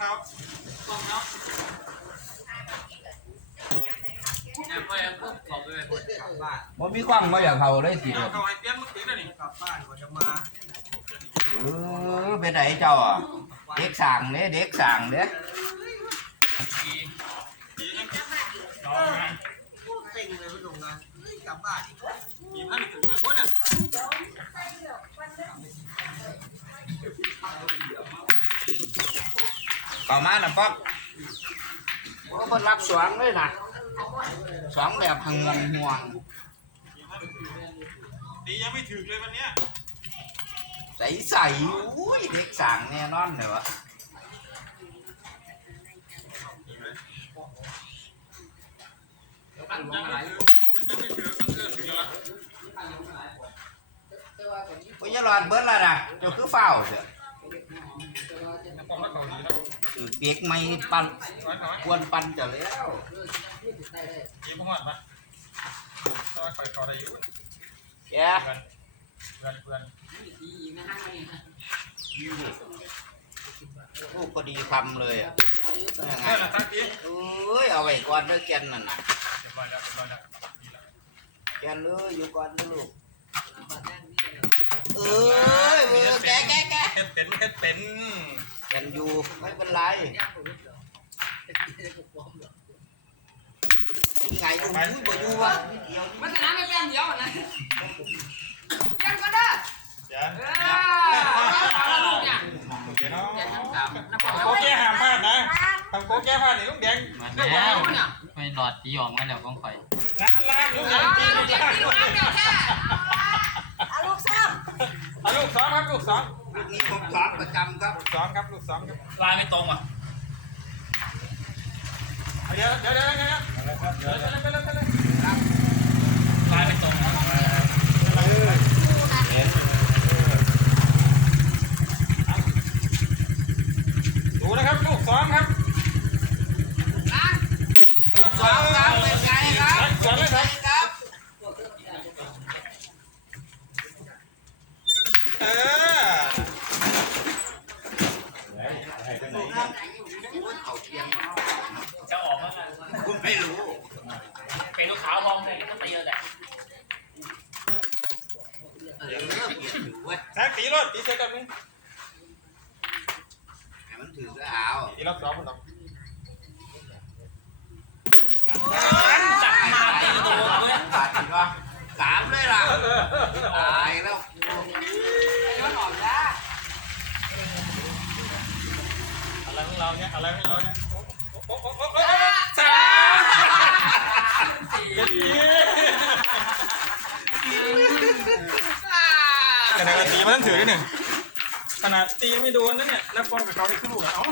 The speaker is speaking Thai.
ครับบ่มีความบ่อยากเขาเลยสิเดี๋ยวเขาให้เปลี่ยนมือถือแล้วนี่กลับบ้านกว่าจะมาเออเป็นไหนเจ้าอะเด็กสั่งเด้เด็กสั่งเด้ดียังเต็งเลยไปลงงานกลับบ้านอีกดีพันถึงไม่พ้นอะ เข้ามาน่ะป๊อกโอ้เพิ่นรับสวงเลยน่ะสวงแบบหังงงห่วงดียังไม่ถึงเลยวันเนี้ยใสๆอุ้ยเด็กสั่งแน่นอนเลยวะมันยังไม่ถึงมันยังไม่ถึงมันเกินถึงแล้วโอ้ยอย่ารอดเบิดและน่ะเจ้าคือเฝ้าวเถอะ ถือเบียกไม่ปันควรปันจะแล้วยิ้มหอดมาตอนคอยคอได้ยู่แกเพื่อนเพื่อนลูกพอดีคำเลยอะเอ้ยเอาไว้ก่อนเด้อแกนน่นนะแกนเลยอยู่ก่อนนะลูกเออ เฮ็ดเป็นเฮ็ดเป็นแกนอยู่ไม่เป็นไรนี่ไงอุ้ยบ่อยู่วะมันจะน้ำไม่แป้งเดียวนะยังก็ได้เดี๋ยวเออเอาละลูกเนี่ยโอเคเนาะเนี่ยทั้งสามนับทำเอาโกแก้ห้ามพลาดนะทำโกแก้พลาดนี่ลุงแดงมาเดี๋ยวแล้วเอาเนี่ยไม่หลอดตีออกมาแล้วของข่อยงานล้างลุงแดเอางตีละลูลูกกล้างที่ลูกน้ำเดียวแค่เอาลูกซ้อะลูกสองครับลูกสองลูก นี้ผมสอนประจำครับ ลูกสองครับลูกสองครับลายไม่ตรงอะเดี๋ยวเดี๋ยวเดี๋ยวเดี๋ยวเดี๋ยวเดี๋ยวเดี๋ยวเดี๋ยวเดี๋ยวเดี๋ยวลายไม่ตรงดูนะครับลูกสองครับล้าง สองครับเป็นไงครับ สองเลยครับ ครับ เออ เขาเทียนจะออกมาคุณไม่รู้ เป็นลูกขาวมองเลยก็ตีเลยแหละเออเปลี่ยนถือเว้ยแซงตีรถตีเสร็จแล้วนี่ให้มันถือก็เอาตีรอบสองคนต่อจับมาตีตัวเว้ยสามเลยล่ะตายแล้ว ย้อนออกจ้า อะไร ของเราเนี่ยอะไรของเราเนี่ยโอ้โอ้โอ้โอ้โอ้สามสี่เจ็ดยี่ขนาดตีมันต้องถือได้หนึ่งขนาดตีไม่โดนนะเนี่ยแล้วฟอนกับเขาได้ขึ้นลูกอะเอ้า